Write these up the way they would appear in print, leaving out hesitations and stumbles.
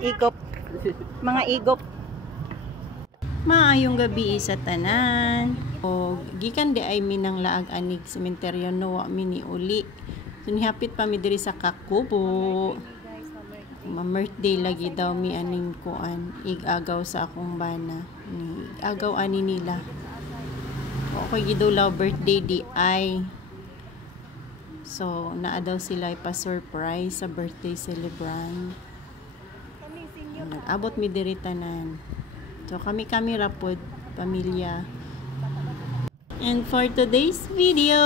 Igop. Mga igop. Maayong gabi sa tanan. O gikan di ay minang laag anig sementeryo no wa mini uli. Sunihapit pa mi diri sa Kakubo. Ma-birthday lagi daw mi aning kuan. Igagaw sa akong bana. Agaw ani nila. Okay gidulaw birthday di ay. So naa daw sila ipa-surprise sa birthday celebrant. Nag-abot mi diri tanan. So kami rapod pamilya. And for today's video,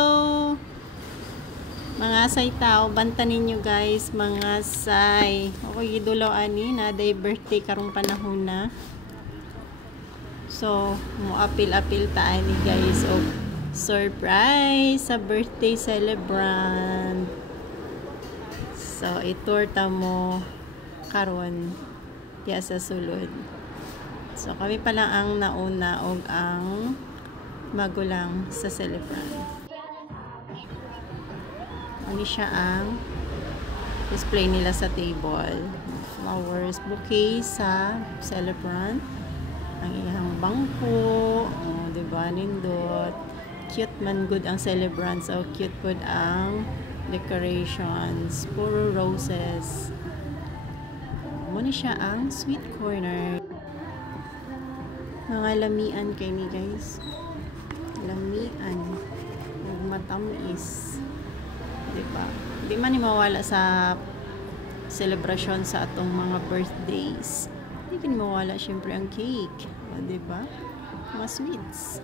mga say tao, banta ninyo guys, mga say. Okay, gidulaw ani na day birthday karong panahon na. So, mo apil ta ani guys og surprise sa birthday celebrant. So, itur ta mo karon diya sa sulod. So, kami pa lang ang nauna og ang magulang sa celebrant. Ano siya ang display nila sa table. Flowers, bouquet sa celebrant. Ang iyang bangko. Oh, diba? Nindot. Cute man good ang celebrant. So, cute good ang decorations. Puro roses. Muna siya ang sweet corner. Mga lamian kay ni guys. Lamian. Matamis. Diba? Di man ni mawala sa celebration sa atong mga birthdays. Di man mawala syempre ang cake. O, diba? Mga sweets.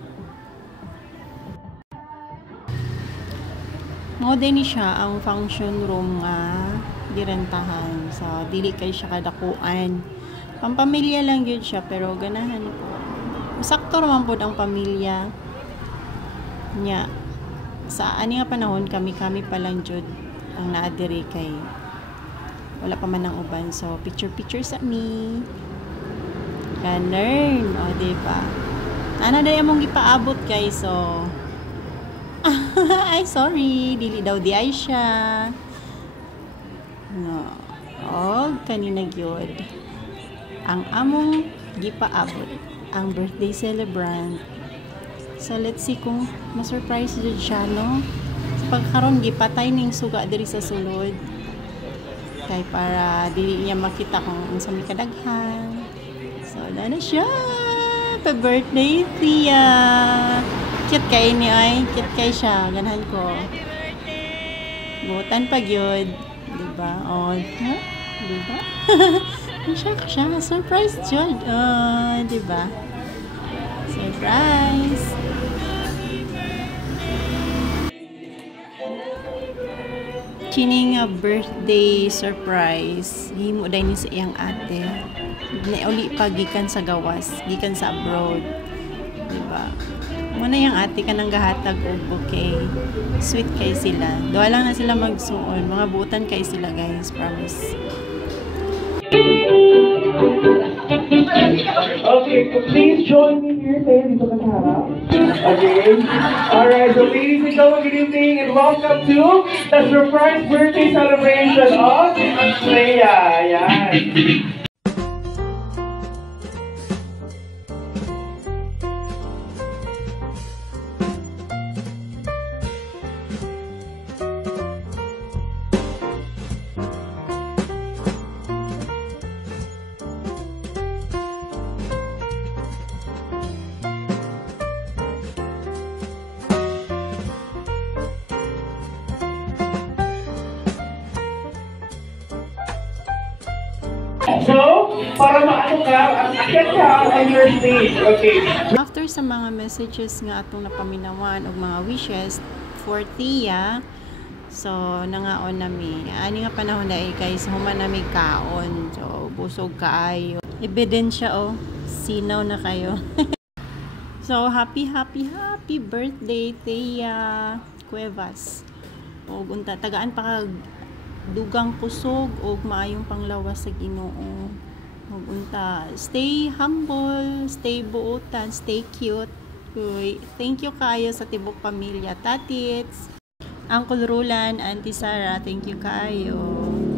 Mo din siya ang function room nga direntahan. So, dili kay siya kadakuan. Pampamilya lang yun siya, pero ganahan ko. Sakto naman po ang pamilya niya. Sa ani nga panahon kami pa lang jud ang naadiri kay wala pa man ang uban. So, picture sa me. Ganern. O, diba? Ano day among gipaabot guys. So, ay, sorry. Dili daw di ay siya. No. O, kanina gyud ang among gipaabot ang birthday celebrant. So let's see kung ma-surprise jud siya, no? So, pagkaron gipatay ning suga diri sa sulod. Kay para dili niya makita kung unsa may kadaghan. So na siya. Happy birthday, Tia. Cute kay ni ay, cute kay siya. Ganahan ko. Butan pa gyud, di ba? Oh, huh? Di ba? Siya, surprise jud. Oh, di ba? Surprise. Kining birthday surprise himo dai ni sa iyang ate. Nauli pa gikan sa gawas, gikan sa abroad. Diba? Muna yung ate ka nang gahatag og bouquet. Sweet kay sila. Duwa lang na sila magsuon. Mga butan kay sila guys, promise. Okay, so please join me here. Tayo dito ka sa harap. Okay. Alright, so ladies and gentlemen, good evening and welcome to the surprise birthday celebration of Leia. Ayan. So, para maano ka, akit ka on your stage. Okay. After sa mga messages nga atong napaminawan og mga wishes for Tia, so nangaon nami. Ani nga panahon dai guys, human nami kaon. So busog kaayo. Ebidensya oh, sinaw na kayo. So happy birthday Tia Cuevas. Og unta tagaan pa kag dugang kusog og maayong panglawas sa Ginoo. Ug unta stay humble, stay buotan, stay cute. Uy, thank you kayo sa tibok pamilya. Tatits, Uncle Rulan, Auntie Sarah, thank you kayo.